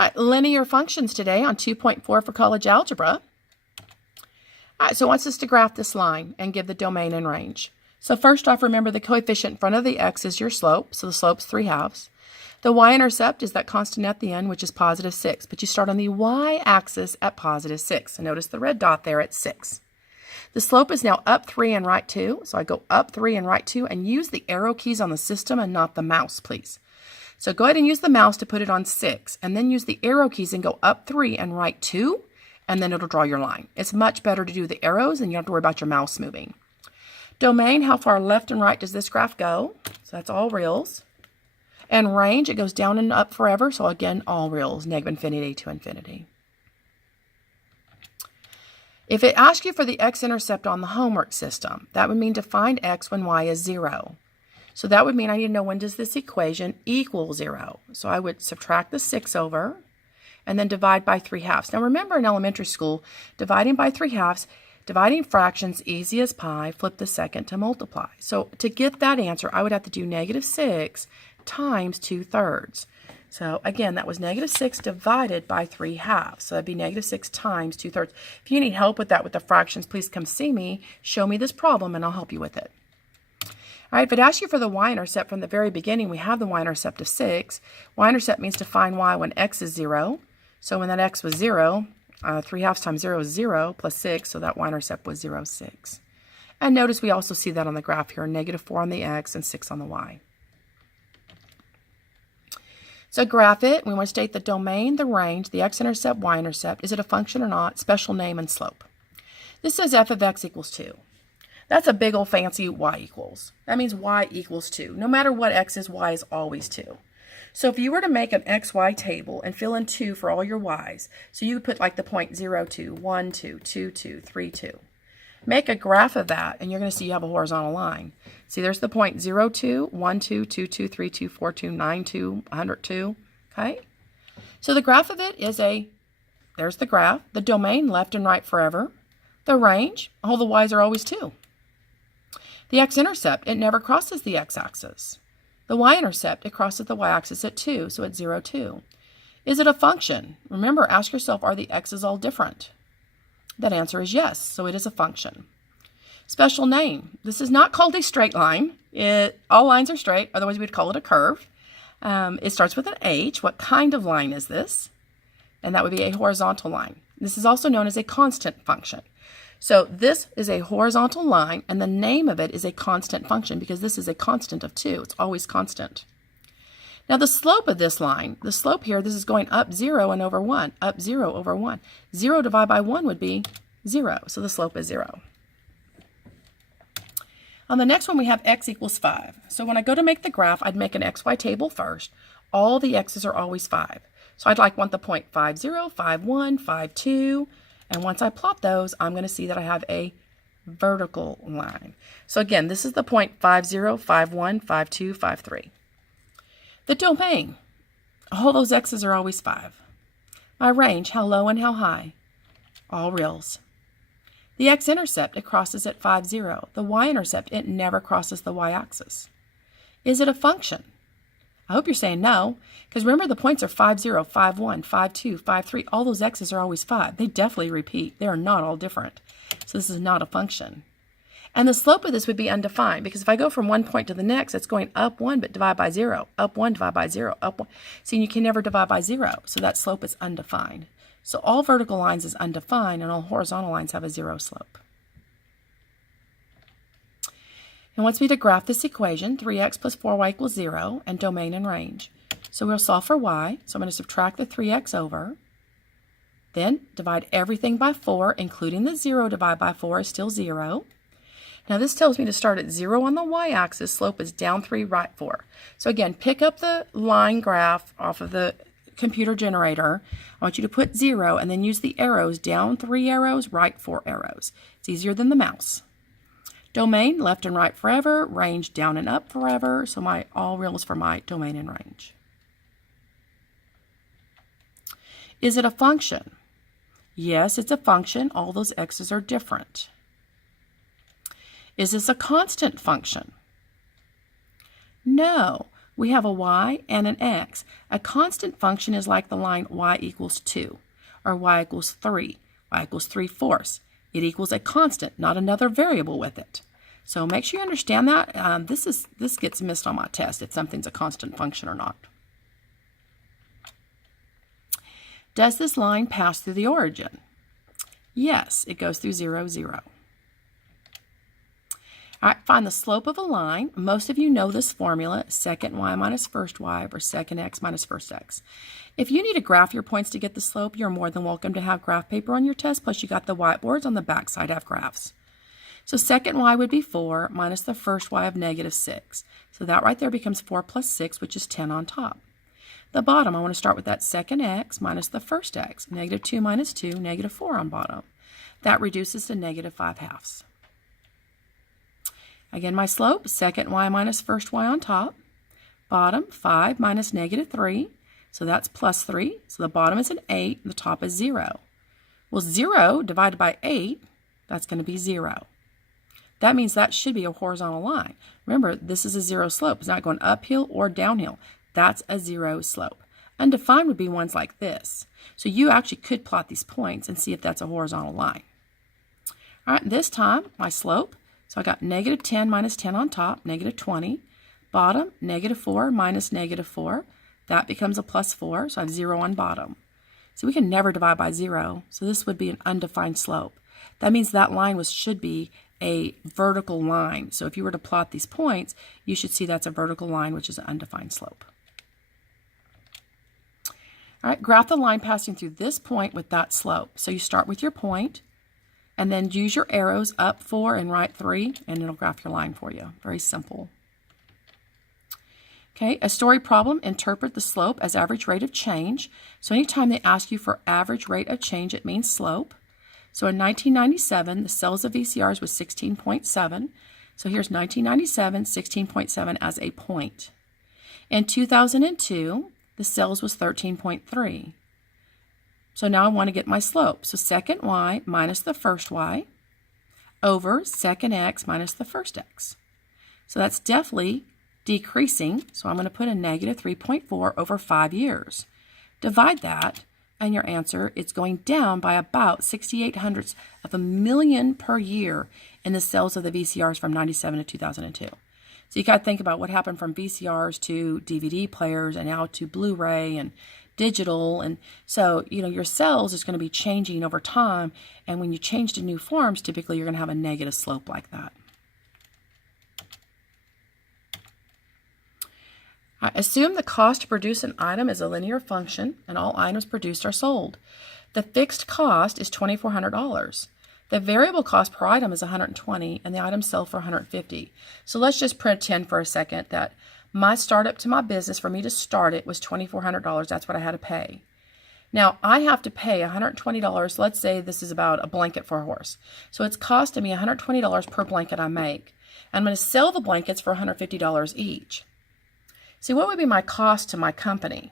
All right, linear functions today on 2.4 for college algebra. All right, so it wants us to graph this line and give the domain and range. So first off, remember the coefficient in front of the x is your slope, so the slope's 3/2. The y-intercept is that constant at the end, which is positive 6, but you start on the y-axis at positive 6. So notice the red dot there at 6. The slope is now up 3 and right 2, so I go up 3 and right 2, and use the arrow keys on the system and not the mouse, please. So go ahead and use the mouse to put it on 6, and then use the arrow keys and go up 3 and right 2, and then it'll draw your line. It's much better to do the arrows, and you don't have to worry about your mouse moving. Domain, how far left and right does this graph go? So that's all reals. And range, it goes down and up forever, so again, all reals, -infinity to infinity. If it asks you for the x-intercept on the homework system, that would mean to find x when y is 0. So that would mean I need to know when does this equation equal 0. So I would subtract the 6 over and then divide by 3/2. Now remember in elementary school, dividing by 3/2, dividing fractions easy as pie, flip the second to multiply. So to get that answer, I would have to do -6 times 2/3. So again, that was -6 divided by 3/2. So that'd be -6 times 2/3. If you need help with that with the fractions, please come see me, show me this problem, and I'll help you with it. All right, if it asks you for the y-intercept from the very beginning, we have the y-intercept of 6. Y-intercept means to find y when x is 0. So when that x was 0, 3/2 times 0 is 0 plus 6, so that y-intercept was 0, 6. And notice we also see that on the graph here, -4 on the x and 6 on the y. So graph it. We want to state the domain, the range, the x-intercept, y-intercept. Is it a function or not? Special name and slope. This says f of x equals 2. That's a big old fancy y equals. That means y equals 2. No matter what x is, y is always 2. So if you were to make an xy table and fill in 2 for all your y's, so you would put like the point 0, 2, 1, 2, 2, 2, 3, 2. Make a graph of that, and you're going to see you have a horizontal line. See, there's the point 0, 2, 1, 2, 2, 2, 3, 2, 4, 2, 9, 2, 102. Okay? So the graph of it is there's the graph, the domain left and right forever, the range, all the y's are always 2. The x-intercept, it never crosses the x-axis. The y-intercept, it crosses the y-axis at 2, so it's 0, 2. Is it a function? Remember, ask yourself, are the x's all different? That answer is yes, so it is a function. Special name. This is not called a straight line. All lines are straight, otherwise we'd call it a curve. It starts with an H. What kind of line is this? And that would be a horizontal line. This is also known as a constant function. So this is a horizontal line, and the name of it is a constant function because this is a constant of 2. It's always constant. Now the slope of this line, the slope here, this is going up 0 and over 1, up 0 over 1. 0 divided by 1 would be 0, so the slope is 0. On the next one, we have x equals 5. So when I go to make the graph, I'd make an xy table first. All the x's are always 5. So I'd want the point 5, 0, 5, 1, 5, 2. And once I plot those, I'm going to see that I have a vertical line. So again, this is the point 5, 0, 5, 1, 5, 2, 5, 3. The domain, all those x's are always 5. My range, how low and how high? All reals. The x-intercept, it crosses at 5, 0. The y-intercept, it never crosses the y-axis. Is it a function? I hope you're saying no, because remember the points are 5, 0, 5, 1, 5, 2, 5, 3. All those x's are always 5. They definitely repeat. They are not all different. So this is not a function. And the slope of this would be undefined, because if I go from one point to the next, it's going up 1, but divide by 0, up 1, divide by 0, up 1. See, you can never divide by 0, so that slope is undefined. So all vertical lines is undefined, and all horizontal lines have a 0 slope. It wants me to graph this equation, 3x plus 4y equals 0, and domain and range. So we'll solve for y, so I'm going to subtract the 3x over, then divide everything by 4, including the 0 divided by 4 is still 0. Now this tells me to start at 0 on the y-axis, slope is down 3, right 4. So again, pick up the line graph off of the computer generator. I want you to put 0 and then use the arrows, down 3 arrows, right 4 arrows. It's easier than the mouse. Domain, left and right forever, range down and up forever, so my all reals for my domain and range. Is it a function? Yes, it's a function. All those x's are different. Is this a constant function? No. we have a y and an x. A constant function is like the line y equals 2, or y equals 3, y equals 3/4. It equals a constant, not another variable with it. So make sure you understand that. This gets missed on my test if something's a constant function or not. Does this line pass through the origin? Yes, it goes through 0, 0. All right, find the slope of a line. Most of you know this formula, second y minus first y over second x minus first x. If you need to graph your points to get the slope, you're more than welcome to have graph paper on your test, plus you got the whiteboards on the back side have graphs. So second y would be 4 minus the first y of negative 6. So that right there becomes 4 plus 6, which is 10 on top. The bottom, I want to start with that second x minus the first x. Negative 2 minus 2, negative 4 on bottom. That reduces to negative 5/2. Again, my slope, second y minus first y on top. Bottom, 5 minus negative 3. So that's plus 3. So the bottom is an 8, and the top is 0. Well, 0 divided by 8, that's going to be 0. That means that should be a horizontal line. Remember, this is a 0 slope. It's not going uphill or downhill. That's a 0 slope. Undefined would be ones like this. So you actually could plot these points and see if that's a horizontal line. All right, this time, my slope. So I got negative 10 minus 10 on top, negative 20. Bottom, negative 4 minus negative 4. That becomes a plus 4, so I have 0 on bottom. So we can never divide by 0, so this would be an undefined slope. That means that line should be a vertical line. So if you were to plot these points, you should see that's a vertical line, which is an undefined slope. All right, graph the line passing through this point with that slope. So you start with your point, and then use your arrows up 4 and right 3, and it'll graph your line for you. Very simple. Okay, a story problem, interpret the slope as average rate of change. So anytime they ask you for average rate of change, it means slope. So in 1997, the sales of VCRs was 16.7. So here's 1997, 16.7 as a point. In 2002, the sales was 13.3. So now I want to get my slope. So second y minus the first y over second x minus the first x. So that's definitely decreasing. So I'm going to put a negative 3.4 over 5 years. Divide that, and your answer is going down by about 0.68 of a million per year in the sales of the VCRs from 97 to 2002. So you got to think about what happened from VCRs to DVD players and now to Blu-ray and digital. And so, your sales is going to be changing over time. And when you change to new forms, typically you're going to have a negative slope like that. Assume the cost to produce an item is a linear function and all items produced are sold. The fixed cost is $2,400. The variable cost per item is $120 and the items sell for $150. So let's just pretend for a second that my startup to my business, for me to start it, was $2,400. That's what I had to pay. Now, I have to pay $120. Let's say this is about a blanket for a horse. So it's costing me $120 per blanket I make. I'm going to sell the blankets for $150 each. See, what would be my cost to my company?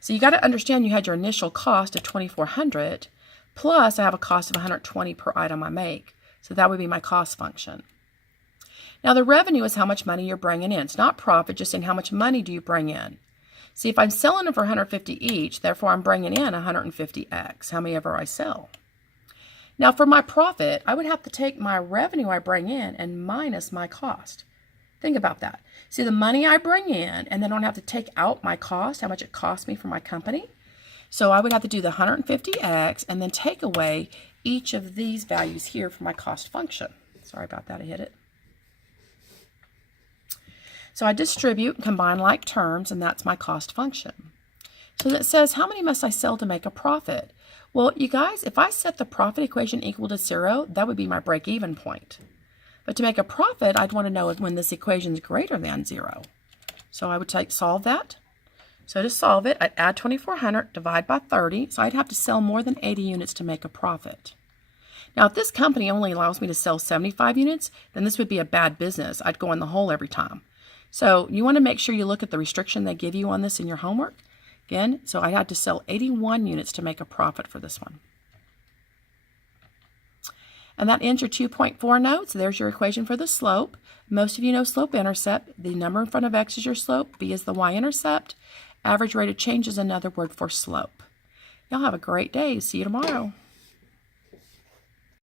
So you got to understand you had your initial cost of $2,400, plus I have a cost of $120 per item I make. So that would be my cost function. Now the revenue is how much money you're bringing in. It's not profit, just saying how much money do you bring in. See, if I'm selling them for $150 each, therefore I'm bringing in $150x, how many ever I sell. Now for my profit, I would have to take my revenue I bring in and minus my cost. Think about that. See, the money I bring in, and then I don't have to take out my cost, how much it costs me for my company. So I would have to do the 150x and then take away each of these values here for my cost function. Sorry about that, I hit it. So I distribute and combine like terms, and that's my cost function. So that says, how many must I sell to make a profit? Well, you guys, if I set the profit equation equal to 0, that would be my break-even point. But to make a profit, I'd want to know when this equation is greater than 0. So I would solve that. So to solve it, I'd add 2,400, divide by 30. So I'd have to sell more than 80 units to make a profit. Now, if this company only allows me to sell 75 units, then this would be a bad business. I'd go in the hole every time. So you want to make sure you look at the restriction they give you on this in your homework. Again, so I had to sell 81 units to make a profit for this one. And that ends your 2.4 notes. There's your equation for the slope. Most of you know slope-intercept. The number in front of x is your slope. B is the y-intercept. Average rate of change is another word for slope. Y'all have a great day. See you tomorrow.